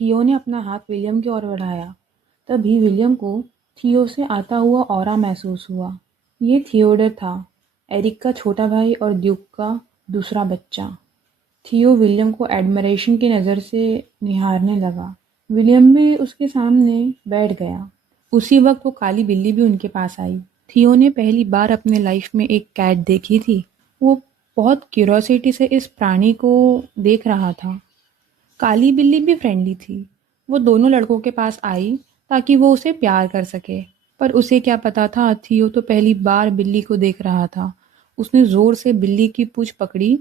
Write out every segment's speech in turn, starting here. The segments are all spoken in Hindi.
थियो ने अपना हाथ विलियम की ओर बढ़ाया। तभी विलियम को थियो से आता हुआ ऑरा महसूस हुआ। ये थियोडर था, एरिक का छोटा भाई और ड्यूक का दूसरा बच्चा। थियो विलियम को एडमिरेशन की नज़र से निहारने लगा। विलियम भी उसके सामने बैठ गया। उसी वक्त वो काली बिल्ली भी उनके पास आई। थियो ने पहली बार अपने लाइफ में एक कैट देखी थी। वो बहुत क्यूरोसिटी से इस प्राणी को देख रहा था। काली बिल्ली भी फ्रेंडली थी। वो दोनों लड़कों के पास आई ताकि वो उसे प्यार कर सके। पर उसे क्या पता था, थियो तो पहली बार बिल्ली को देख रहा था। उसने जोर से बिल्ली की पूंछ पकड़ी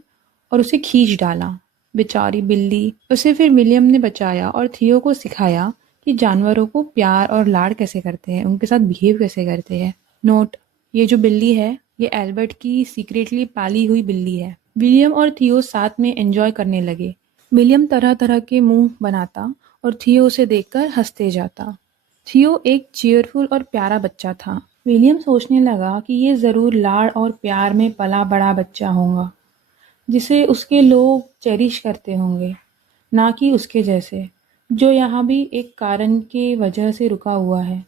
और उसे खींच डाला। बेचारी बिल्ली। उसे फिर विलियम ने बचाया और थियो को सिखाया कि जानवरों को प्यार और लाड कैसे करते हैं, उनके साथ बिहेव कैसे करते हैं। नोट: ये जो बिल्ली है, ये एल्बर्ट की सीक्रेटली पाली हुई बिल्ली है। विलियम और थियो साथ में एंजॉय करने लगे। विलियम तरह तरह के मुंह बनाता और थियो उसे देखकर हंसते जाता। थियो एक चीयरफुल और प्यारा बच्चा था। विलियम सोचने लगा कि ये जरूर लाड़ और प्यार में पला बड़ा बच्चा होगा, जिसे उसके लोग चेरिश करते होंगे, ना कि उसके जैसे, जो यहाँ भी एक कारण के वजह से रुका हुआ है।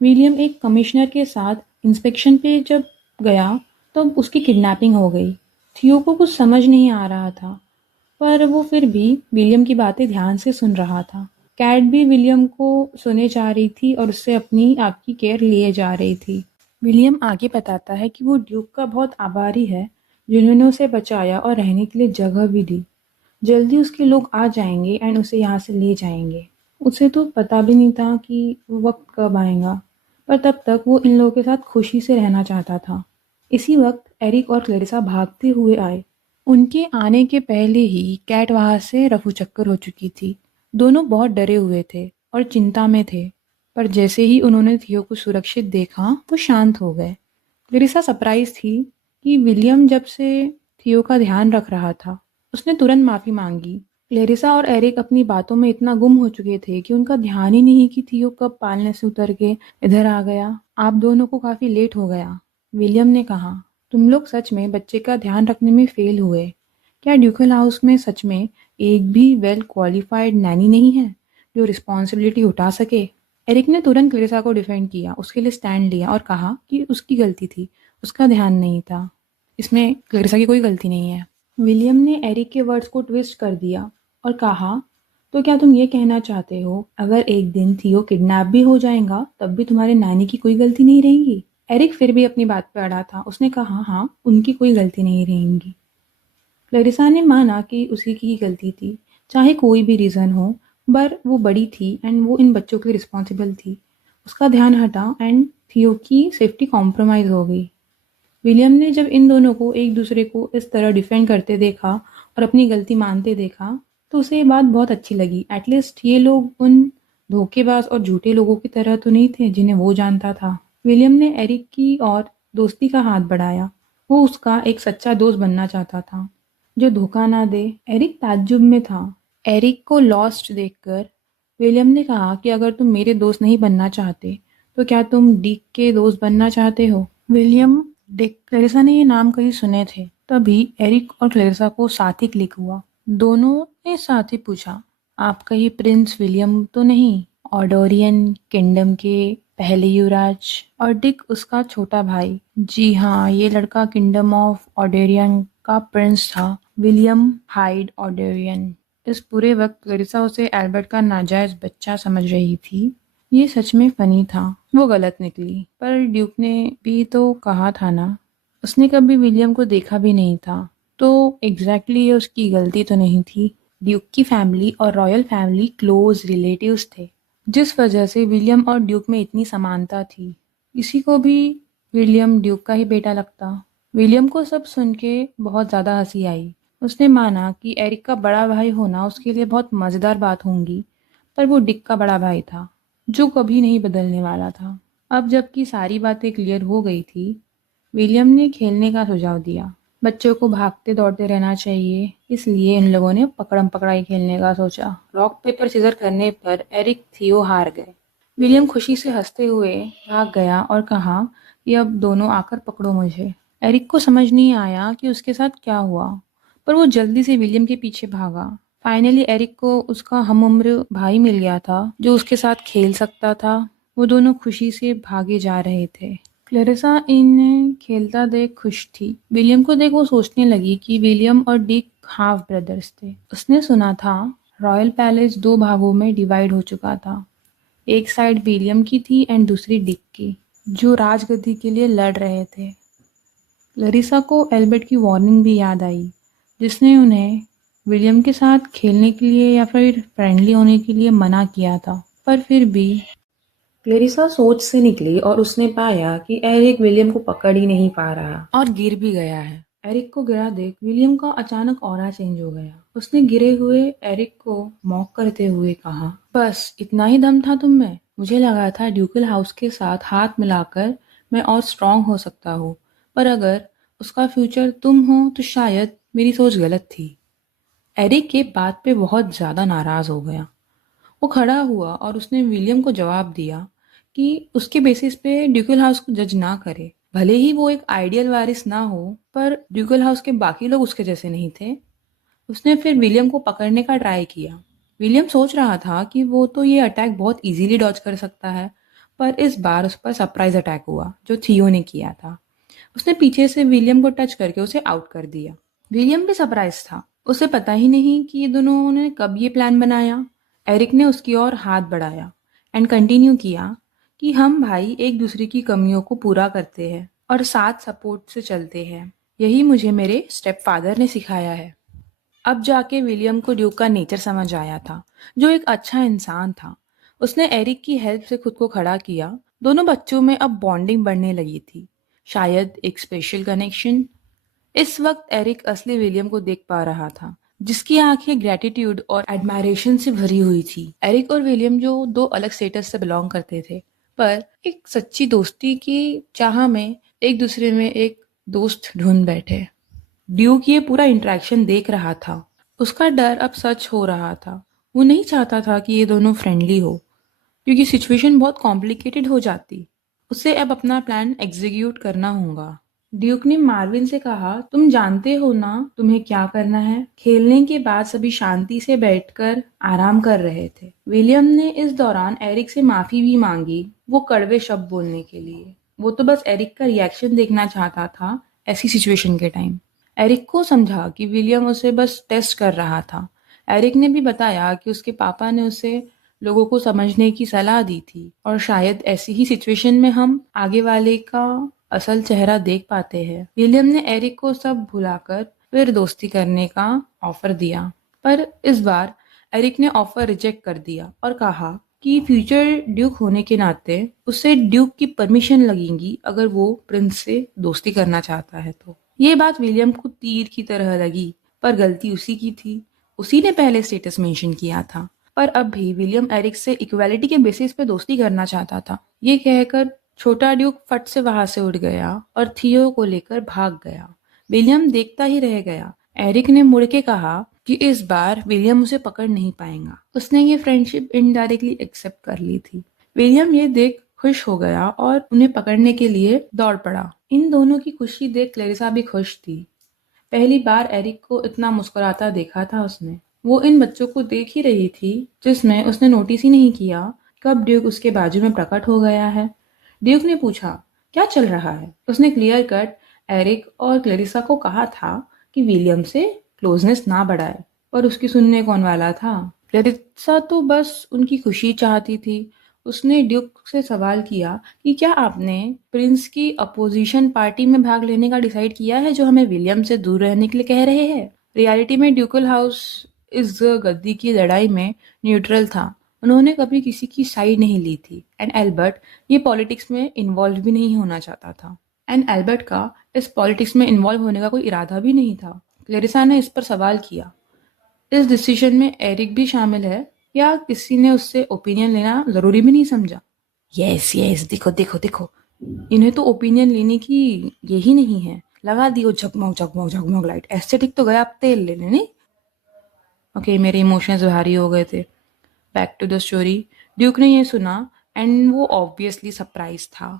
विलियम एक कमिश्नर के साथ इंस्पेक्शन पे जब गया तो उसकी किडनैपिंग हो गई। थियो को कुछ समझ नहीं आ रहा था, पर वो फिर भी विलियम की बातें ध्यान से सुन रहा था। कैट भी विलियम को सुने जा रही थी और उससे अपनी आपकी केयर लिए जा रही थी। विलियम आगे बताता है कि वो ड्यूक का बहुत आभारी है, जिन्होंने उसे बचाया और रहने के लिए जगह भी दी। जल्दी उसके लोग आ जाएंगे एंड उसे यहाँ से ले जाएंगे। उसे तो पता भी नहीं था कि वो वक्त कब आएगा, पर तब तक वो इन लोगों के साथ खुशी से रहना चाहता था। इसी वक्त एरिक और क्लेरिसा भागते हुए आए। उनके आने के पहले ही कैट वहां से रफू चक्कर हो चुकी थी। दोनों बहुत डरे हुए थे और चिंता में थे, पर जैसे ही उन्होंने थियो को सुरक्षित देखा वो शांत हो गए। क्लेरिसा सरप्राइज थी कि विलियम जब से थियो का ध्यान रख रहा था। उसने तुरंत माफी मांगी। क्लेरिसा और एरिक अपनी बातों में इतना गुम हो चुके थे कि उनका ध्यान ही नहीं कि थियो कब पालने से उतर के इधर आ गया। आप दोनों को काफी लेट हो गया, विलियम ने कहा। तुम लोग सच में बच्चे का ध्यान रखने में फेल हुए। क्या ड्यूकल हाउस में सच में एक भी वेल क्वालिफाइड नैनी नहीं है जो रिस्पॉन्सिबिलिटी उठा सके? एरिक ने तुरंत क्लेरिसा को डिफेंड किया, उसके लिए स्टैंड लिया और कहा कि उसकी गलती थी, उसका ध्यान नहीं था, इसमें क्लेरिसा की कोई गलती नहीं है। विलियम ने एरिक के वर्ड्स को ट्विस्ट कर दिया और कहा, तो क्या तुम ये कहना चाहते हो अगर एक दिन थियो किडनैप भी हो जाएगा तब भी तुम्हारे नानी की कोई गलती नहीं रहेगी? एरिक फिर भी अपनी बात पर अड़ा था। उसने कहा, हाँ, उनकी कोई गलती नहीं रहेगी। क्लैरिसा ने माना कि उसी की ही गलती थी, चाहे कोई भी रीज़न हो, पर वो बड़ी थी एंड वो इन बच्चों के लिए रिस्पॉन्सिबल थी। उसका ध्यान हटा एंड थियो की सेफ्टी कॉम्प्रोमाइज़ हो गई। विलियम ने जब इन दोनों को एक दूसरे को इस तरह डिफेंड करते देखा और अपनी गलती मानते देखा, तो उसे ये बात बहुत अच्छी लगी। एटलीस्ट ये लोग उन धोखेबाज और झूठे लोगों की तरह तो नहीं थे जिन्हें वो जानता था। विलियम ने एरिक की और दोस्ती का हाथ बढ़ाया। वो उसका एक सच्चा दोस्त बनना चाहता था जो धोखा ना दे। एरिक ताज्जुब में था। एरिक को लॉस्ट देखकर विलियम ने कहा कि अगर तुम मेरे दोस्त नहीं बनना चाहते तो क्या तुम डिक के दोस्त बनना चाहते हो? विलियम, डिक, क्लेरिसा ने ये नाम कहीं सुने थे। तभी एरिक और क्लेरिसा को साथ ही क्लिक हुआ। दोनों ने साथ ही पूछा, आप कहीं प्रिंस विलियम तो नहीं, ऑडोरियन किंगडम के पहले युवराज? और डिक उसका छोटा भाई। जी हाँ, ये लड़का किंगडम ऑफ ऑडोरियन का प्रिंस था, विलियम हाइड ऑडोरियन। इस पूरे वक्त क्लेरिसा उसे एल्बर्ट का नाजायज बच्चा समझ रही थी। ये सच में फनी था। वो गलत निकली, पर ड्यूक ने भी तो कहा था ना, उसने कभी विलियम को देखा भी नहीं था, तो एग्जैक्टली ये उसकी गलती तो नहीं थी। ड्यूक की फैमिली और रॉयल फैमिली क्लोज रिलेटिव्स थे, जिस वजह से विलियम और ड्यूक में इतनी समानता थी। किसी को भी विलियम ड्यूक का ही बेटा लगता। विलियम को सब सुन के बहुत ज़्यादा हंसी आई। उसने माना कि एरिक का बड़ा भाई होना उसके लिए बहुत मज़ेदार बात होंगी, पर वो डिक का बड़ा भाई था जो कभी नहीं बदलने वाला था। अब जबकि सारी बातें क्लियर हो गई थी, विलियम ने खेलने का सुझाव दिया। बच्चों को भागते दौड़ते रहना चाहिए, इसलिए इन लोगों ने पकड़म पकड़ाई खेलने का सोचा। रॉक पेपर सीजर करने पर एरिक थियो हार गए। विलियम खुशी से हंसते हुए भाग गया और कहा कि अब दोनों आकर पकड़ो मुझे। एरिक को समझ नहीं आया कि उसके साथ क्या हुआ, पर वो जल्दी से विलियम के पीछे भागा। फाइनली एरिक को उसका हमउम्र भाई मिल गया था जो उसके साथ खेल सकता था। वो दोनों खुशी से भागे जा रहे थे। क्लेरिसा इन्हें खेलता देख खुश थी। विलियम को देख वो सोचने लगी कि विलियम और डिक हाफ ब्रदर्स थे। उसने सुना था रॉयल पैलेस 2 भागों में डिवाइड हो चुका था। एक साइड विलियम की थी एंड दूसरी डिक की, जो राजगद्दी के लिए लड़ रहे थे। क्लेरिसा को एल्बर्ट की वार्निंग भी याद आई, जिसने उन्हें विलियम के साथ खेलने के लिए या फिर फ्रेंडली होने के लिए मना किया था। पर फिर भी क्लेरिसा सोच से निकली और उसने पाया कि एरिक विलियम को पकड़ ही नहीं पा रहा और गिर भी गया है। एरिक को गिरा देख विलियम का अचानक ऑरा चेंज हो गया। उसने गिरे हुए एरिक को मॉक करते हुए कहा, बस इतना ही दम था तुम में? मुझे लगा था ड्यूकल हाउस के साथ हाथ मिलाकर मैं और स्ट्रांग हो सकता हूँ, पर अगर उसका फ्यूचर तुम हो तो शायद मेरी सोच गलत थी। एरिक के बात पे बहुत ज्यादा नाराज हो गया। वो खड़ा हुआ और उसने विलियम को जवाब दिया कि उसके बेसिस पे ड्यूकल हाउस को जज ना करे। भले ही वो एक आइडियल वारिस ना हो, पर ड्यूकल हाउस के बाकी लोग उसके जैसे नहीं थे। उसने फिर विलियम को पकड़ने का ट्राई किया। विलियम सोच रहा था कि वो तो ये अटैक बहुत इजीली डॉज कर सकता है, पर इस बार उस पर सरप्राइज अटैक हुआ जो थियो ने किया था। उसने पीछे से विलियम को टच करके उसे आउट कर दिया। विलियम भी सरप्राइज था। उसे पता ही नहीं कि ये दोनों ने कब ये प्लान बनाया। एरिक ने उसकी ओर हाथ बढ़ाया एंड कंटिन्यू किया कि हम भाई एक दूसरे की कमियों को पूरा करते हैं और साथ सपोर्ट से चलते हैं। यही मुझे मेरे स्टेप फादर ने सिखाया है। अब जाके विलियम को ड्यूक का नेचर समझ आया था, जो एक अच्छा इंसान था। उसने एरिक की हेल्प से खुद को खड़ा किया। दोनों बच्चों में अब बॉन्डिंग बढ़ने लगी थी, शायद एक स्पेशल कनेक्शन। इस वक्त एरिक असली विलियम को देख पा रहा था, जिसकी आंखें ग्रेटिट्यूड और एडमायरेशन से भरी हुई थी। एरिक और विलियम जो दो अलग स्टेटस से बिलोंग करते थे, पर एक सच्ची दोस्ती की चाह में एक दूसरे में एक दोस्त ढूंढ बैठे। ड्यूक ये पूरा इंटरेक्शन देख रहा था। उसका डर अब सच हो रहा था। वो नहीं चाहता था कि ये दोनों फ्रेंडली हो, क्योंकि सिचुएशन बहुत कॉम्प्लिकेटेड हो जाती। उसे अब अपना प्लान एग्जीक्यूट करना होगा। ड्यूक ने मार्विन से कहा, तुम जानते हो ना तुम्हें क्या करना है। खेलने के बाद सभी शांति से बैठकर आराम कर रहे थे। विलियम ने इस दौरान एरिक से माफी भी मांगी, वो कड़वे शब्द बोलने के लिए। वो तो बस एरिक का रिएक्शन देखना चाहता था ऐसी सिचुएशन के टाइम। एरिक को समझा कि विलियम उसे बस टेस्ट कर रहा था। एरिक ने भी बताया कि उसके पापा ने उसे लोगों को समझने की सलाह दी थी और शायद ऐसी ही सिचुएशन में हम आगे वाले का असल चेहरा देख पाते हैं। विलियम ने एरिक को सब भुलाकर फिर दोस्ती करने का ऑफर दिया, पर इस बार एरिक ने ऑफर रिजेक्ट कर दिया और कहा कि फ्यूचर ड्यूक होने के नाते उसे ड्यूक की परमिशन लगेगी अगर वो प्रिंस से दोस्ती करना चाहता है तो। ये बात विलियम को तीर की तरह लगी, पर गलती उसी की थी। उसी ने पहले स्टेटस मेंशन किया था। पर अब भी विलियम एरिक से इक्वालिटी के बेसिस पे दोस्ती करना चाहता था। ये कहकर छोटा ड्यूक फट से वहां से उड़ गया और थियो को लेकर भाग गया। विलियम देखता ही रह गया। एरिक ने मुड़ के कहा कि इस बार विलियम उसे पकड़ नहीं पाएगा। उसने ये फ्रेंडशिप इनडायरेक्टली एक्सेप्ट कर ली थी। विलियम ये देख खुश हो गया और उन्हें पकड़ने के लिए दौड़ पड़ा। इन दोनों की खुशी देख क्लेरिसा भी खुश थी। पहली बार एरिक को इतना मुस्कुराता देखा था उसने। वो इन बच्चों को देख ही रही थी, जिसमें उसने नोटिस ही नहीं किया कब ड्यूक उसके बाजू में प्रकट हो गया है। ड्यूक ने पूछा, क्या चल रहा है? उसने क्लियर कट एरिक और क्लेरिसा को कहा था कि विलियम से क्लोजनेस ना बढ़ाए, पर उसकी सुनने कौन वाला था। क्लेरिसा तो बस उनकी खुशी चाहती थी। उसने ड्यूक से सवाल किया कि क्या आपने प्रिंस की अपोजिशन पार्टी में भाग लेने का डिसाइड किया है, जो हमें विलियम से दूर रहने के लिए कह रहे हैं। रियलिटी में ड्यूकल हाउस इस गद्दी की लड़ाई में न्यूट्रल था। उन्होंने कभी किसी की साइड नहीं ली थी। एंड एल्बर्ट ये पॉलिटिक्स में इन्वॉल्व भी नहीं होना चाहता था। एंड एल्बर्ट का इस पॉलिटिक्स में इन्वॉल्व होने का कोई इरादा भी नहीं था। क्लेरिसा ने इस पर सवाल किया, इस डिसीजन में एरिक भी शामिल है या किसी ने उससे ओपिनियन लेना जरूरी भी नहीं समझा? यस यस, देखो देखो देखो, इन्हें तो ओपिनियन लेने की यही नहीं है। लगा दियो झगमग झगमग झगमग लाइट। एस्थेटिक तो गया, आप तेल लेने नहीं। ओके, मेरे इमोशंस भारी हो गए थे। Back to the story. Duke ने ये सुना एंड वो ऑब्वियसली सरप्राइज था।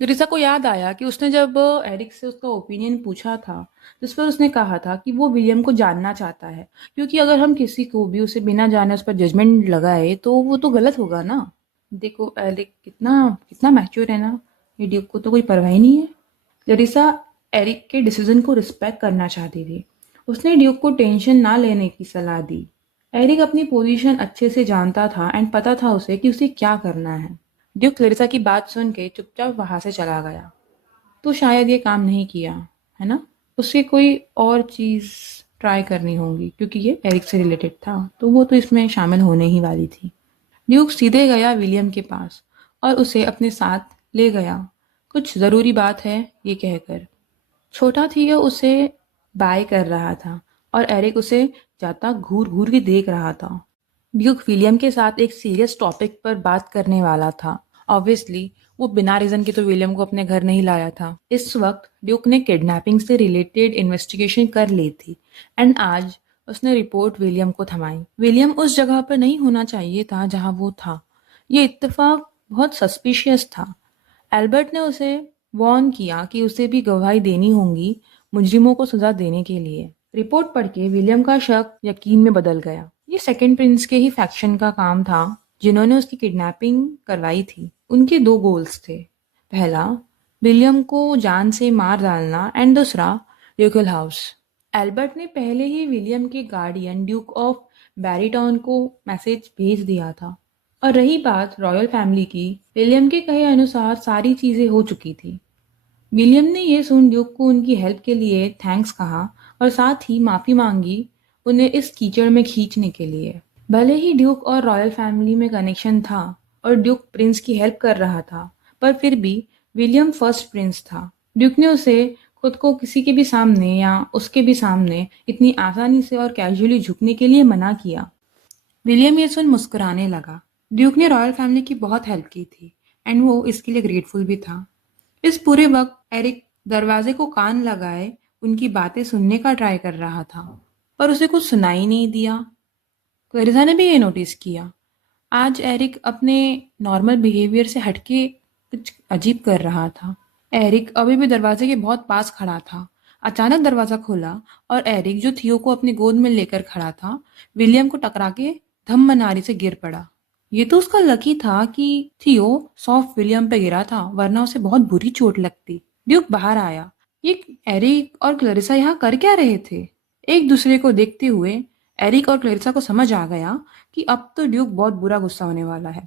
क्लैरिसा को याद आया कि उसने जब एरिक से उसका ओपिनियन पूछा था, जिस पर उसने कहा था कि वो विलियम को जानना चाहता है, क्योंकि अगर हम किसी को भी उसे बिना जाने उस पर जजमेंट लगाए तो वो तो गलत होगा ना। देखो एरिक कितना कितना मैच्योर है ना, ये ड्यूक को तो कोई परवाह ही नहीं है। क्लैरिसा एरिक के डिसीजन को रिस्पेक्ट करना चाहती थी। उसने ड्यूक को टेंशन ना लेने की सलाह दी। एरिक अपनी पोजीशन अच्छे से जानता था एंड पता था उसे कि उसे क्या करना है। ड्यूक क्लैरिसा की बात सुन के चुपचाप वहां से चला गया। तो शायद ये काम नहीं किया, है ना? उसे कोई और चीज़ ट्राई करनी होगी, क्योंकि ये एरिक से रिलेटेड था, तो वो तो इसमें शामिल होने ही वाली थी। ड्यूक सीधे गया विलियम के पास और उसे अपने साथ ले गया। कुछ ज़रूरी बात है, ये कहकर। छोटा थियो उसे बाय कर रहा था और एरिक उसे जाता घूर घूर के देख रहा था। ड्यूक विलियम के साथ एक सीरियस टॉपिक पर बात करने वाला था। ऑब्वियसली वो बिना रीजन के तो विलियम को अपने घर नहीं लाया था। इस वक्त ड्यूक ने किडनैपिंग से रिलेटेड इन्वेस्टिगेशन कर ली थी एंड आज उसने रिपोर्ट विलियम को थमाई। विलियम उस जगह पर नहीं होना चाहिए था जहां वो था। ये इत्तेफाक बहुत सस्पिशियस था। एल्बर्ट ने उसे वार्न किया कि उसे भी गवाही देनी होगी मुजरिमों को सजा देने के लिए। रिपोर्ट पढ़ के विलियम का शक यकीन में बदल गया। ये सेकंड प्रिंस के ही फैक्शन का काम था जिन्होंने उसकी किडनैपिंग करवाई थी। उनके दो गोल्स थे, पहला विलियम को जान से मार डालना एंड दूसरा ड्यूकल हाउस। एल्बर्ट ने पहले ही विलियम के गार्डियन ड्यूक ऑफ बैरीटाउन को मैसेज भेज दिया था। और रही बात रॉयल फैमिली की, विलियम के कहे अनुसार सारी चीजें हो चुकी थी। विलियम ने यह सुन ड्यूक को उनकी हेल्प के लिए थैंक्स कहा और साथ ही माफी मांगी उन्हें इस कीचड़ में खींचने के लिए। भले ही ड्यूक और रॉयल फैमिली में कनेक्शन था और ड्यूक प्रिंस की हेल्प कर रहा था, पर फिर भी विलियम फर्स्ट प्रिंस था। ड्यूक ने उसे खुद को किसी के भी सामने या उसके भी सामने इतनी आसानी से और कैजुअली झुकने के लिए मना किया। विलियम ये सुन मुस्कुराने लगा। ड्यूक ने रॉयल फैमिली की बहुत हेल्प की थी एंड वो इसके लिए ग्रेटफुल भी था। इस पूरे वक्त एरिक दरवाजे को कान लगाए उनकी बातें सुनने का ट्राई कर रहा था, पर उसे कुछ सुनाई नहीं दिया। क्लैरिसा ने भी ये नोटिस किया। आज एरिक अपने नॉर्मल बिहेवियर से हटके कुछ अजीब कर रहा था। एरिक अभी भी दरवाजे के बहुत पास खड़ा था। अचानक दरवाजा खुला और एरिक, जो थियो को अपनी गोद में लेकर खड़ा था, विलियम को टकरा के धम मनारी से गिर पड़ा। ये तो उसका लकी था कि थियो सॉफ्ट विलियम पे गिरा था, वरना उसे बहुत बुरी चोट लगती। ड्यूक बाहर आया। ये एरिक और क्लैरिसा यहाँ कर क्या रहे थे? एक दूसरे को देखते हुए एरिक और क्लैरिसा को समझ आ गया कि अब तो ड्यूक बहुत बुरा गुस्सा होने वाला है।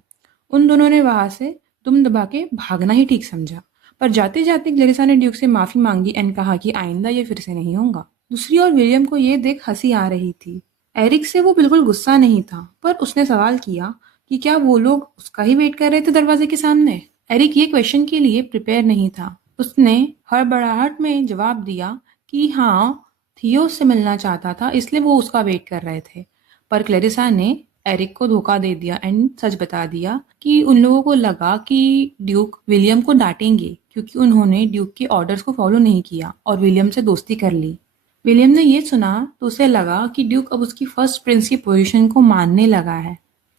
उन दोनों ने वहां से दुम दबा के भागना ही ठीक समझा। पर जाते जाते क्लैरिसा ने ड्यूक से माफी मांगी एंड कहा कि आइंदा ये फिर से नहीं होगा। दूसरी ओर विलियम को ये देख हंसी आ रही थी। एरिक से वो बिल्कुल गुस्सा नहीं था, पर उसने सवाल किया कि क्या वो लोग उसका ही वेट कर रहे थे दरवाजे के सामने। एरिक ये क्वेश्चन के लिए प्रिपेयर नहीं था। उसने हड़बड़ाहट में जवाब दिया कि हाँ, थियो से मिलना चाहता था, इसलिए वो उसका वेट कर रहे थे। पर क्लैरिसा ने एरिक को धोखा दे दिया एंड सच बता दिया कि उन लोगों को लगा कि ड्यूक विलियम को डांटेंगे क्योंकि उन्होंने ड्यूक के ऑर्डर्स को फॉलो नहीं किया और विलियम से दोस्ती कर ली। विलियम ने ये सुना तो उसे लगा कि ड्यूक अब उसकी फर्स्ट प्रिंस की पोजीशन को मानने लगा है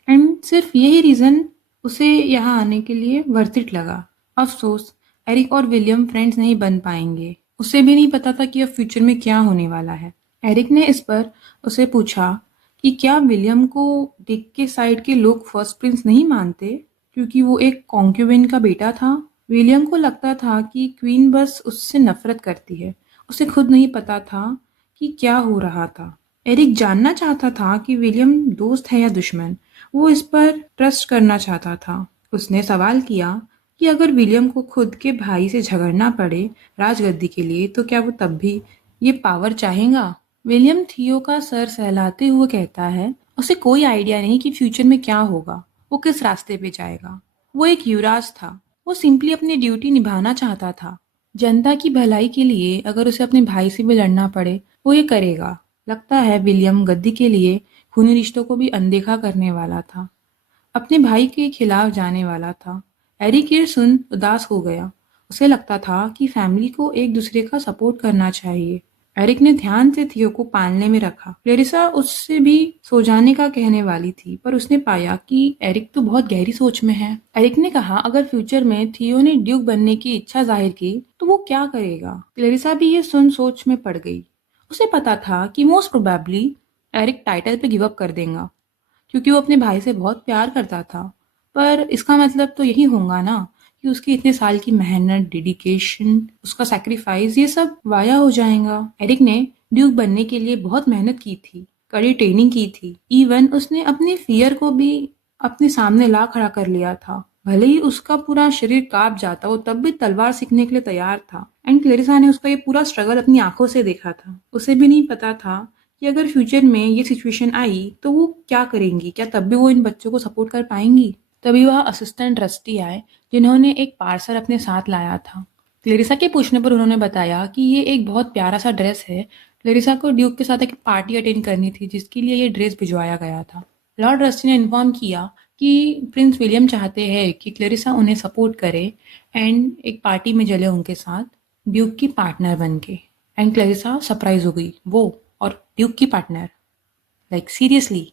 एंड सिर्फ यही रीजन उसे यहाँ आने के लिए वर्थ इट लगा। अफसोस, एरिक और विलियम फ्रेंड्स नहीं बन पाएंगे। उसे भी नहीं पता था कि अब फ्यूचर में क्या होने वाला है। एरिक ने इस पर उसे पूछा कि क्या विलियम को डिक के साइड के लोग फर्स्ट प्रिंस नहीं मानते क्योंकि वो एक कॉन्क्यूबिन का बेटा था। विलियम को लगता था कि क्वीन बस उससे नफरत करती है। उसे खुद नहीं पता था कि क्या हो रहा था। एरिक जानना चाहता था कि विलियम दोस्त है या दुश्मन। वो इस पर ट्रस्ट करना चाहता था। उसने सवाल किया कि अगर विलियम को खुद के भाई से झगड़ना पड़े राजगद्दी के लिए, तो क्या वो तब भी ये पावर चाहेगा? विलियम थियो का सर सहलाते हुए कहता है, उसे कोई आइडिया नहीं कि फ्यूचर में क्या होगा, वो किस रास्ते पे जाएगा। वो एक युवराज था। वो सिंपली अपनी ड्यूटी निभाना चाहता था। जनता की भलाई के लिए अगर उसे अपने भाई से भी लड़ना पड़े, वो ये करेगा। लगता है विलियम गद्दी के लिए खूनी रिश्तों को भी अनदेखा करने वाला था, अपने भाई के खिलाफ जाने वाला था। एरिक ये सुन उदास हो गया। उसे लगता था कि फैमिली को एक दूसरे का सपोर्ट करना चाहिए। एरिक ने ध्यान से थियो को पालने में रखा। क्लेरिसा उससे भी सो जाने का कहने वाली थी, पर उसने पाया कि एरिक तो बहुत गहरी सोच में है। एरिक ने कहा, अगर फ्यूचर में थियो ने ड्यूक बनने की इच्छा जाहिर की तो वो क्या करेगा? क्लेरिसा भी ये सुन सोच में पड़ गई। उसे पता था कि मोस्ट प्रोबेबली एरिक टाइटल पे गिव अप कर देगा, क्योंकि वो अपने भाई से बहुत प्यार करता था। पर इसका मतलब तो यही होगा ना कि उसकी इतने साल की मेहनत, डेडिकेशन, उसका सैक्रिफाइस, ये सब वाया हो जाएगा। एरिक ने ड्यूक बनने के लिए बहुत मेहनत की थी, कड़ी ट्रेनिंग की थी। इवन उसने अपने फियर को भी अपने सामने ला खड़ा कर लिया था। भले ही उसका पूरा शरीर कांप जाता हो, तब भी तलवार सीखने के लिए तैयार था। एंड क्लेरिसा ने उसका ये पूरा स्ट्रगल अपनी आंखों से देखा था। उसे भी नहीं पता था कि अगर फ्यूचर में ये सिचुएशन आई तो वो क्या करेंगी, क्या तब भी वो इन बच्चों को सपोर्ट कर पाएंगी? तभी वह असिस्टेंट ट्रस्टी आए, जिन्होंने एक पार्सल अपने साथ लाया था। क्लेरिसा के पूछने पर उन्होंने बताया कि ये एक बहुत प्यारा सा ड्रेस है। क्लेरिसा को ड्यूक के साथ एक पार्टी अटेंड करनी थी, जिसके लिए ये ड्रेस भिजवाया गया था। लॉर्ड रस्टी ने इन्फॉर्म किया कि प्रिंस विलियम चाहते हैं कि क्लेरिसा उन्हें सपोर्ट करे एंड एक पार्टी में जले उनके साथ, ड्यूक की पार्टनर बन के। एंड क्लेरिसा सरप्राइज हो गई, वो और ड्यूक की पार्टनर, लाइक सीरियसली।